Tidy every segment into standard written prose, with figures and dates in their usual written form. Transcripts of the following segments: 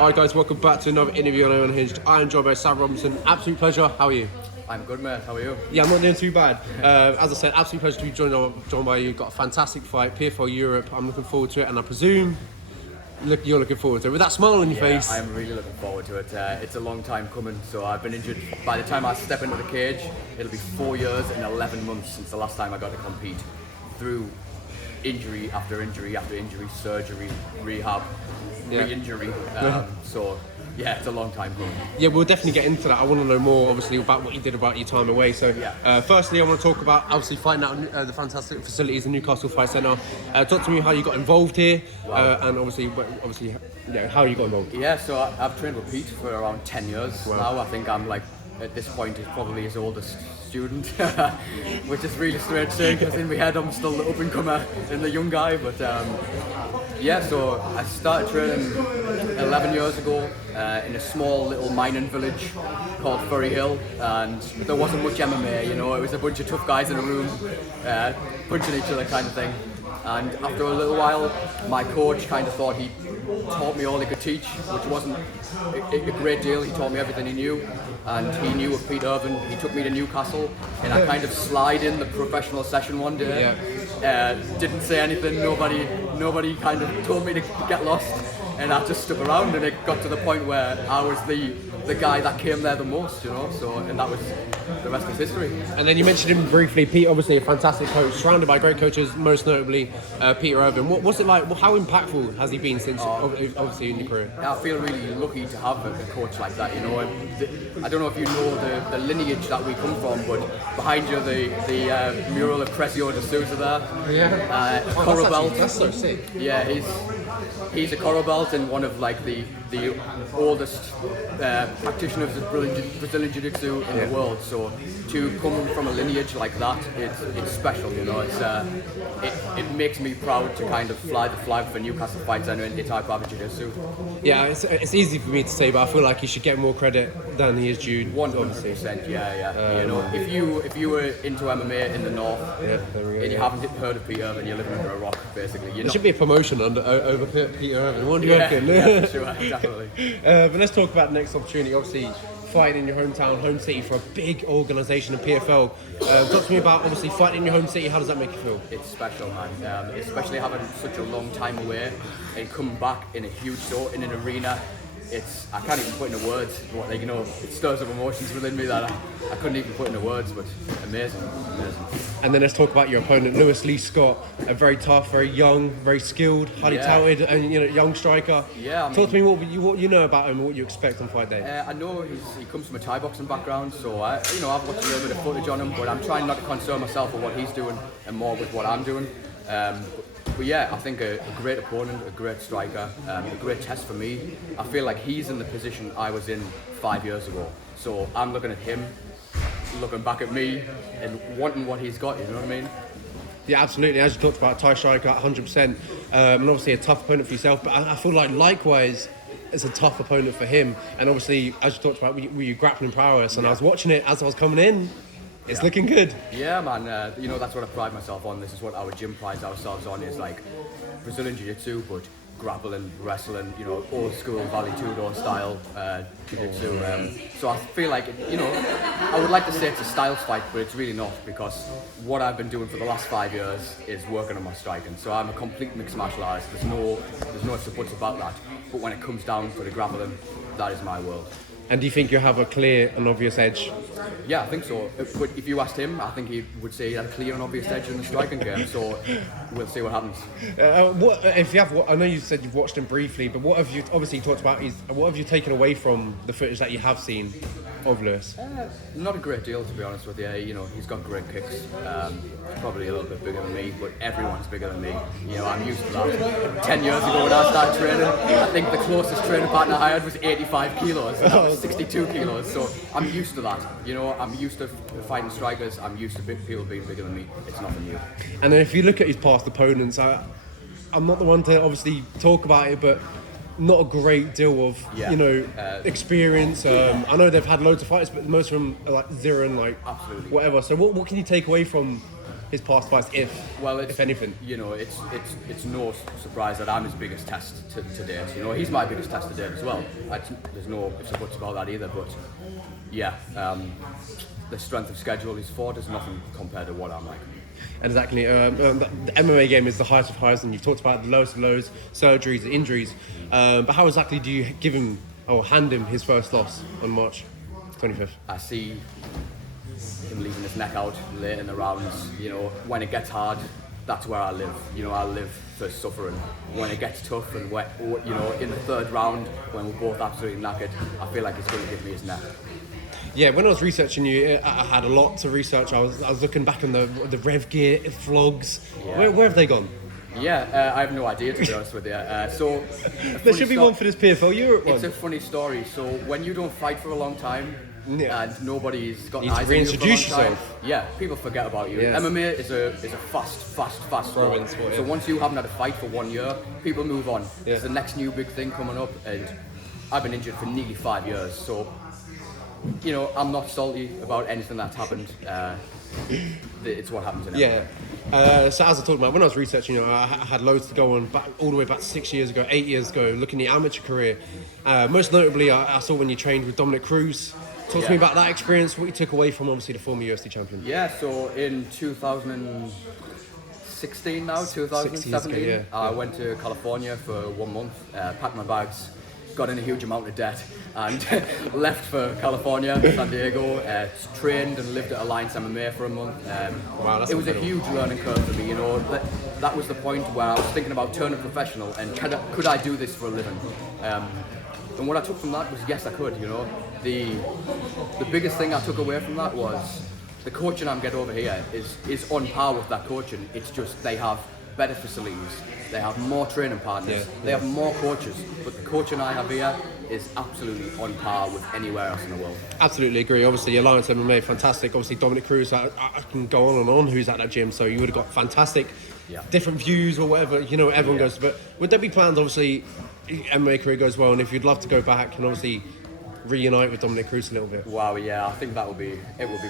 Alright guys, welcome back to another interview on Unhinged. I am joined by Sam Robinson. Absolute pleasure. How are you? I'm good, mate. How are you? Yeah, I'm not doing too bad. As I said, absolute pleasure to be joined by you. Got a fantastic fight, PFL Europe. I'm looking forward to it, and I presume you're looking forward to it. With that smile on your face. I'm really looking forward to it. It's a long time coming, so I've been injured. By the time I step into the cage, it'll be 4 years and 11 months since the last time I got to compete. Through injury after injury after injury, surgery, rehab, re-injury. So yeah, it's a long time coming. Yeah, we'll definitely get into that. I want to know more, obviously, about what you did about your time away. So, firstly, I want to talk about, obviously, finding out the fantastic facilities in Newcastle Fight Centre. Talk to me how you got involved here, and obviously, how you got involved. Yeah, so I've trained with Pete for around 10 years now. I think I'm like, at this point, he's probably his oldest student, which is really strange saying, because in my head I'm still the up-and-comer and the young guy, but so I started training 11 years ago in a small little mining village called Hill, and there wasn't much MMA, you know, it was a bunch of tough guys in a room punching each other kind of thing. And after a little while, my coach kind of thought he taught me all he could teach, which wasn't a great deal. He taught me everything he knew, and he knew of Pete Irvin. He took me to Newcastle, and I kind of slide in the professional session one day. Didn't say anything. Nobody kind of told me to get lost, and I just stuck around. And it got to the point where I was the guy that came there the most, you know. So, and that was the rest is history. And then you mentioned him briefly. Pete, obviously a fantastic coach, surrounded by great coaches, most notably Peter Irvin. What's it like? How impactful has he been since, obviously, in your career? I feel really lucky to have a coach like that. You know, I don't know if you know the lineage that we come from, but behind you the mural of Crescio de Souza there. Coral belt. That's so sick. Yeah, he's a coral belt and one of like the oldest practitioners of Brazilian Jiu-Jitsu in the world. So to come from a lineage like that, it's special, you know. It makes me proud to kind of fly the flag for Newcastle Fight Centre in Thai Jiu-Jitsu. Yeah, it's easy for me to say, but I feel like he should get more credit than he is due. 100%, yeah. You know, if you were into MMA in the north and you haven't heard of Pete Irvin, you're living under a rock, basically. There should be a promotion over Pete Irvin. What do you reckon? Yeah, for sure, definitely. But let's talk about the next opportunity. Obviously, fighting in your hometown, home city for a big organisation in PFL. Talk to me about, obviously, fighting in your home city. How does that make you feel? It's special, man. Especially having such a long time away and coming back in a huge show in an arena. I can't even put into words. You know, it stirs up emotions within me that I couldn't even put into words. But amazing. And then let's talk about your opponent, Lewis Lee Scott. A very tough, very young, very skilled, highly touted, and young striker. Yeah. Talk to me what you know about him and what you expect on fight day. I know he comes from a Thai boxing background, so I've watched a little bit of footage on him, but I'm trying not to concern myself with what he's doing and more with what I'm doing. But yeah, I think a great opponent, a great striker, a great test for me. I feel like he's in the position I was in 5 years ago. So I'm looking at him, looking back at me, and wanting what he's got, you know what I mean? Yeah, absolutely. As you talked about, Thai striker, 100%. And obviously a tough opponent for yourself. But I feel like likewise, it's a tough opponent for him. And obviously, as you talked about, with your grappling prowess, and I was watching it as I was coming in. It's looking good. Yeah, man. That's what I pride myself on. This is what our gym prides ourselves on, is like Brazilian Jiu-Jitsu, but grappling, wrestling, old school Vale Tudo style Jiu-Jitsu. So I feel like, I would like to say it's a styles fight, but it's really not, because what I've been doing for the last 5 years is working on my striking. So I'm a complete mixed martial artist. There's no ifs or buts about that. But when it comes down to the grappling, that is my world. And do you think you have a clear and obvious edge? Yeah, I think so. But if you asked him, I think he would say he had a clear and obvious edge in the striking game. So we'll see what happens. I know you said you've watched him briefly, but what have you obviously talked about? What have you taken away from the footage that you have seen of Lewis? Not a great deal, to be honest with you. He's got great kicks. Probably a little bit bigger than me, but everyone's bigger than me. I'm used to that. 10 years ago when I started training, I think the closest training partner I had was 85 kilos, and I was 62 kilos. So I'm used to that. I'm used to fighting strikers. I'm used to people being bigger than me. It's nothing new. And then if you look at his past opponents, I'm not the one to obviously talk about it, but not a great deal of experience. I know they've had loads of fights, but most of them are like zero and absolutely. Whatever. So what can you take away from his past fights, if anything? You know, it's no surprise that I'm his biggest test to date. You know, he's my biggest test to date as well. There's no ifs or buts about that either. But yeah, the strength of schedule he's fought is nothing compared to what I'm like. Exactly. The MMA game is the highest of highs, and you've talked about the lowest of lows, surgeries, injuries. But how exactly do you give him or hand him his first loss on March 25th? I see him leaving his neck out late in the rounds. You know, when it gets hard, that's where I live. You know, I live for suffering. When it gets tough and you know, in the third round, when we're both absolutely knackered, I feel like he's going to give me his neck. Yeah, when I was researching you, I had a lot to research. I was looking back on the Rev Gear vlogs. Yeah. Where have they gone? Yeah, I have no idea, to be honest with you. So there should be one for this PFL Europe one. It's a funny story. So when you don't fight for a long time, and nobody's got eyes on you for a long reintroduce time, yourself. yeah, people forget about you. Yes. MMA is a fast sport. So once you haven't had a fight for 1 year, people move on. There's the next new big thing coming up, and I've been injured for nearly 5 years. So, you know, I'm not salty about anything that's happened. It's what happens in MMA. So as I talked about, when I was researching, you know, I had loads to go on, back all the way back 6 years ago, 8 years ago, looking at your amateur career. Most notably, I saw when you trained with Dominic Cruz. Talk to me about that experience, what you took away from, obviously, the former UFC champion. Yeah, so in 2016 now, 2017, I went to California for 1 month, packed my bags, got in a huge amount of debt, and left for California, San Diego, trained and lived at Alliance MMA for a month. Wow, it was a huge learning curve for me, you know. That was the point where I was thinking about turning professional and could I do this for a living? And what I took from that was yes, I could, you know. The biggest thing I took away from that was the coaching I'm getting over here is on par with that coaching. It's just they have better facilities, they have more training partners, they have more coaches, but the coaching I have here is absolutely on par with anywhere else in the world. Absolutely agree. Obviously, Alliance MMA, fantastic. Obviously, Dominic Cruz, I can go on and on who's at that gym, so you would have got fantastic different views or whatever, you know, everyone goes. But would there be plans, obviously, MMA career goes well, and if you'd love to go back and obviously reunite with Dominic Cruz a little bit? Wow, yeah, I think it would be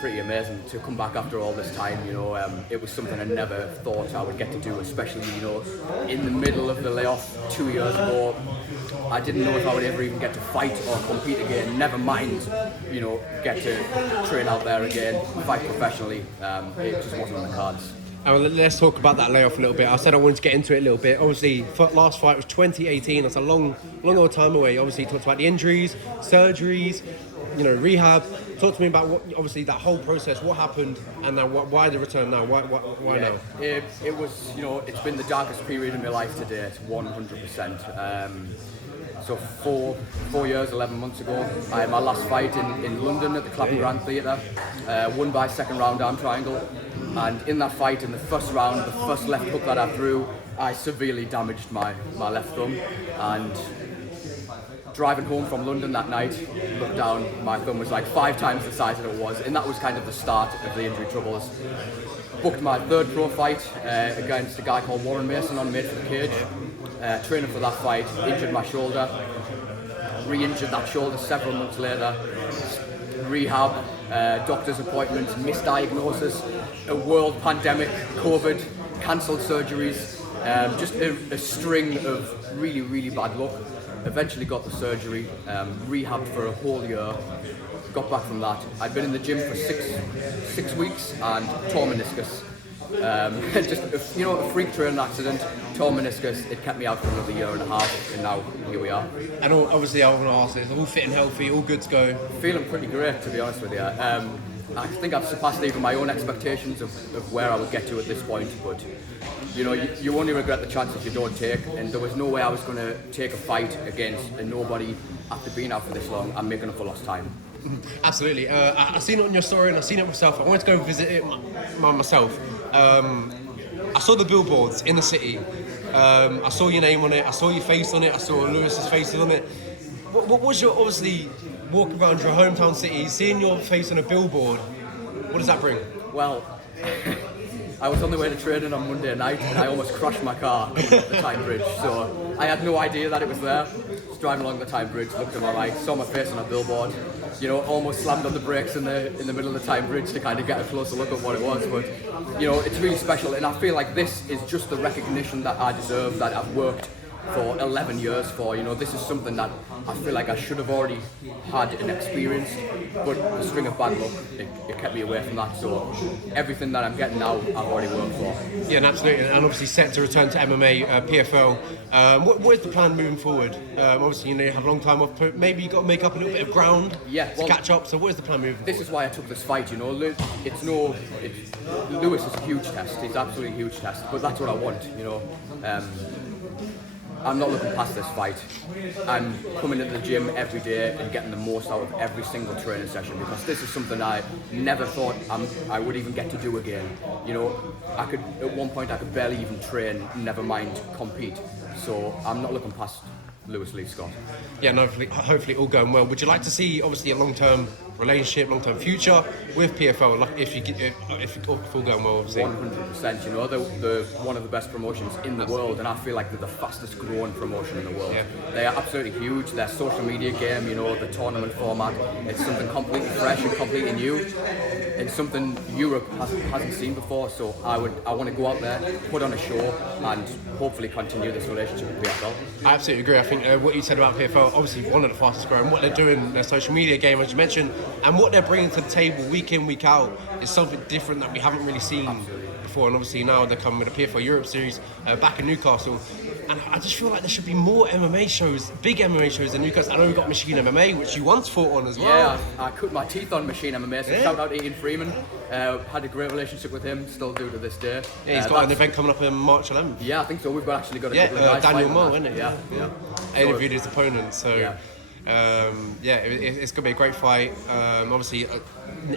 pretty amazing to come back after all this time, you know. It was something I never thought I would get to do, especially, you know, in the middle of the layoff 2 years ago. I didn't know if I would ever even get to fight or compete again, never mind, you know, get to train out there again, fight professionally. It just wasn't on the cards. Let's talk about that layoff a little bit. I said I wanted to get into it a little bit. Obviously, last fight was 2018. That's a long old time away. Obviously, you talked about the injuries, surgeries, you know, rehab. Talk to me about obviously that whole process. What happened, and now why the return now? Why now? It was, you know, it's been the darkest period in my life to date, 100%. So 4 years, 11 months ago, I had my last fight in London at the Clapham Grand Theatre, won by second round arm triangle. And in that fight, in the first round, the first left hook that I threw, I severely damaged my left thumb. And driving home from London that night, looked down, my thumb was like 5 times the size that it was. And that was kind of the start of the injury troubles. Booked my third pro fight against a guy called Warren Mason on Made for the Cage. Training for that fight, injured my shoulder, re-injured that shoulder several months later. Rehab, doctor's appointments, misdiagnosis, a world pandemic, COVID, cancelled surgeries, just a string of really, really bad luck. Eventually got the surgery, rehabbed for a whole year, got back from that. I'd been in the gym for six weeks and tore meniscus. Just a freak training accident, tore meniscus. It kept me out for another year and a half, and now here we are. And obviously, I want to ask this: all fit and healthy, all good to go. Feeling pretty great, to be honest with you. I think I've surpassed even my own expectations of where I would get to at this point. But you know, you only regret the chances you don't take, and there was no way I was going to take a fight against a nobody after being out for this long. I'm making up for lost time. Absolutely. I've seen it on your story and I've seen it myself. I wanted to go visit it myself. I saw the billboards in the city. I saw your name on it. I saw your face on it. I saw Lewis's face on it. What was your, obviously, walking around your hometown city, seeing your face on a billboard, what does that bring? Well, I was on the way to training on Monday night and I almost crashed my car coming up the Tyne Bridge. So I had no idea that it was there. Just driving along the Tyne Bridge, looked to my right, saw my face on a billboard. You know, almost slammed on the brakes in the middle of the Tyne Bridge to kind of get a closer look at what it was. But you know, it's really special, and I feel like this is just the recognition that I deserve, that I've worked for 11 years for. You know, this is something that I feel like I should have already had and experienced, but the string of bad luck, it kept me away from that. So everything that I'm getting now, I've already worked for. Yeah, and absolutely, and obviously set to return to MMA, PFL. What is the plan moving forward? Obviously, you know, you have a long time off. Maybe you got to make up a little bit of ground to catch up. So what is the plan moving forward? This is why I took this fight. You know, Lewis is a huge test. It's absolutely a huge test, but that's what I want. You know. I'm not looking past this fight. I'm coming into the gym every day and getting the most out of every single training session, because this is something I never thought I would even get to do again. You know, at one point I could barely even train, never mind compete. So I'm not looking past Lewis Lee Scott. Yeah, and hopefully all going well. Would you like to see, obviously, a long-term relationship, long-term future with PFL, like if it's all going well, obviously? 100%. You know, they're one of the best promotions in the world, and I feel like they're the fastest growing promotion in the world. Yeah. They are absolutely huge. Their social media game, you know, the tournament format, it's something completely fresh and completely new. It's something Europe hasn't seen before. So I want to go out there, put on a show, and hopefully continue this relationship with PFL. I absolutely agree. I think what you said about PFL, obviously one of the fastest growing, what they're doing, their social media game, as you mentioned, and what they're bringing to the table week in, week out is something different that we haven't really seen before. And obviously now they're coming with a PFL Europe series back in Newcastle. And I just feel like there should be more MMA shows, big MMA shows in Newcastle. I know we've got Machine MMA, which you once fought on as well. Yeah, I cut my teeth on Machine MMA, so shout out to Ian Freeman. Had a great relationship with him, still do to this day. Yeah, he's got an event coming up in March 11th. Yeah, I think so. We've actually got a couple of guys Daniel Moore, fighting isn't it? Yeah. I interviewed his opponent, so Yeah. It's going to be a great fight. Obviously,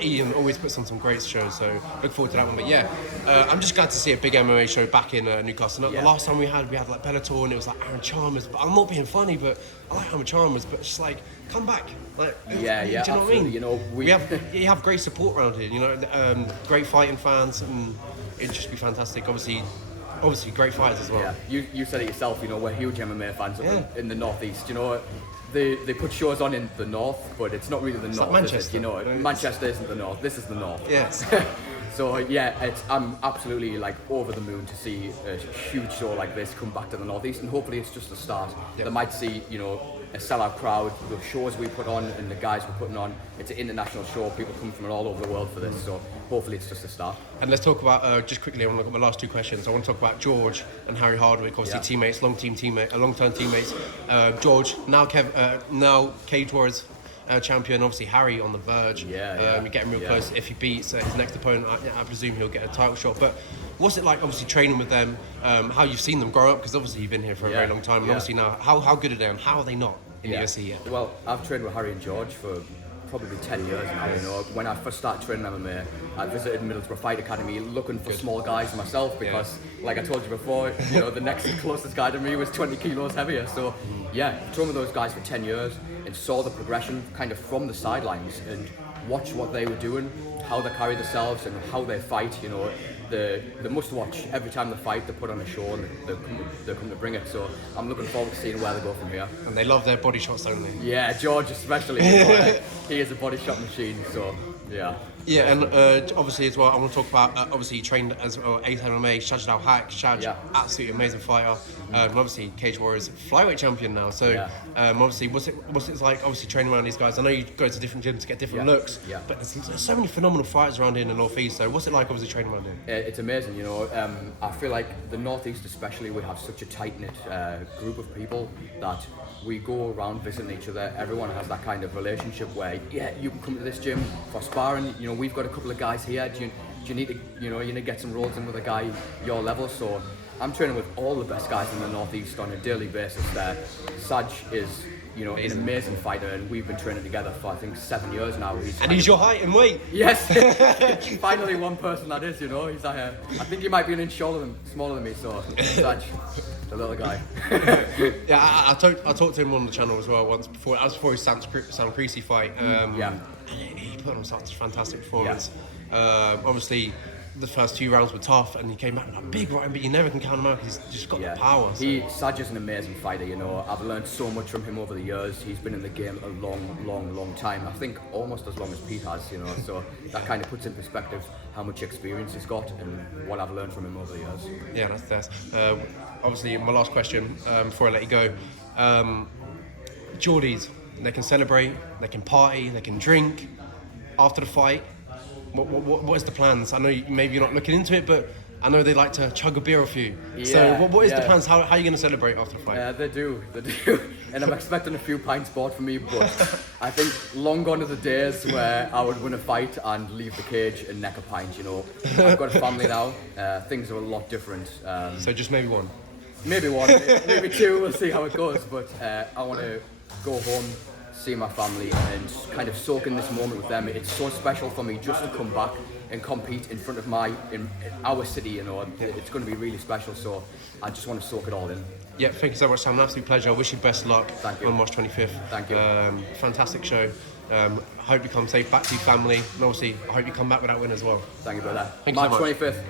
Ian always puts on some great shows, so look forward to that one. But yeah, I'm just glad to see a big MMA show back in Newcastle. The last time we had like Bellator, and it was like Aaron Chalmers. But I'm not being funny, but I like Aaron Chalmers. But it's just like, come back. Like, Yeah, do you know absolutely. what I mean? You know, you have great support around here. You know, great fighting fans, and it'd just be fantastic. Obviously, great fighters as well. Yeah, you said it yourself. You know, we're huge MMA fans in the northeast. You know, they put shows on in the north, but it's not really the north. Like Manchester. You know, Manchester isn't the north. This is the north. Yes. So yeah, I'm absolutely like over the moon to see a huge show like this come back to the northeast, and hopefully it's just a start. Yep. They might see, you know, a sellout crowd. The shows we put on and the guys we're putting on, it's an international show. People come from all over the world for this, so hopefully it's just a start. And let's talk about, just quickly, I want to look at my last two questions. I want to talk about George and Harry Hardwick, obviously teammates, long-term teammates. George, now Cage Warriors champion, obviously Harry on the verge. You're getting real close. If he beats his next opponent, I presume he'll get a title shot. But what's it like, obviously, training with them, how you've seen them grow up, because obviously you've been here for a very long time, and obviously now, how good are they and how are they not in the UFC yet? Well, I've trained with Harry and George for probably 10 years now. You know, when I first started training MMA, I visited Middlesbrough Fight Academy looking for small guys myself, because like I told you before, you know, the next closest guy to me was 20 kilos heavier. So yeah, trained with those guys for 10 years and saw the progression kind of from the sidelines and watched what they were doing, how they carry themselves and how they fight. You know, they must watch every time they fight. They put on a show and they come to bring it. So I'm looking forward to seeing where they go from here. And they love their body shots, don't they? Yeah, George especially. You know, like, he is a body shot machine. So yeah. Yeah, and obviously as well, I want to talk about, obviously he trained as well, Ace MMA, Shaj Al Haq. Shaj, absolutely amazing fighter. And obviously Cage Warriors flyweight champion now. So obviously, what's it like, obviously training around these guys? I know you go to different gyms to get different looks, but there's so many phenomenal fighters around here in the Northeast. So what's it like, obviously, training around here? It's amazing, you know. I feel like the Northeast especially, we have such a tight-knit group of people that we go around visiting each other. Everyone has that kind of relationship where, you can come to this gym for sparring. You know, we've got a couple of guys here. Do you need to, you need to get some rolls in with a guy your level? So I'm training with all the best guys in the Northeast on a daily basis there. Saj is, you know, an amazing fighter, and we've been training together for I think 7 years now. He's your height and weight. Yes, finally one person that is. You know, he's I think he might be an inch smaller than me. So Saj, the little guy. I talked to him on the channel as well once before. That was before his Sam Creasy fight. He put on such a fantastic performance. Obviously, the first 2 rounds were tough, and he came back with a big right, but you never can count him out because he's just got the power. So. Saj is an amazing fighter, you know. I've learned so much from him over the years. He's been in the game a long time. I think almost as long as Pete has, you know. So that kind of puts in perspective how much experience he's got and what I've learned from him over the years. Yeah, that's obviously my last question before I let you go. Geordies, they can celebrate, they can party, they can drink after the fight. What is the plans? I know maybe you're not looking into it, but I know they like to chug a beer off you. So what is the plans? How are you going to celebrate after the fight? They do. And I'm expecting a few pints bought for me, but I think long gone are the days where I would win a fight and leave the cage and neck a pint, you know. I've got a family now. Things are a lot different. So just maybe one? Maybe one, maybe two. We'll see how it goes. But I want to go home, see my family and kind of soak in this moment with them. It's so special for me just to come back and compete in front of in our city, you know. It's going to be really special, so I just want to soak it all in. Yeah, thank you so much, Sam. An absolute pleasure. I wish you best luck on March 25th. Thank you. Fantastic show. I hope you come safe back to your family, and obviously I hope you come back with that win as well. Thank you, brother. Thank you so much. March 25th.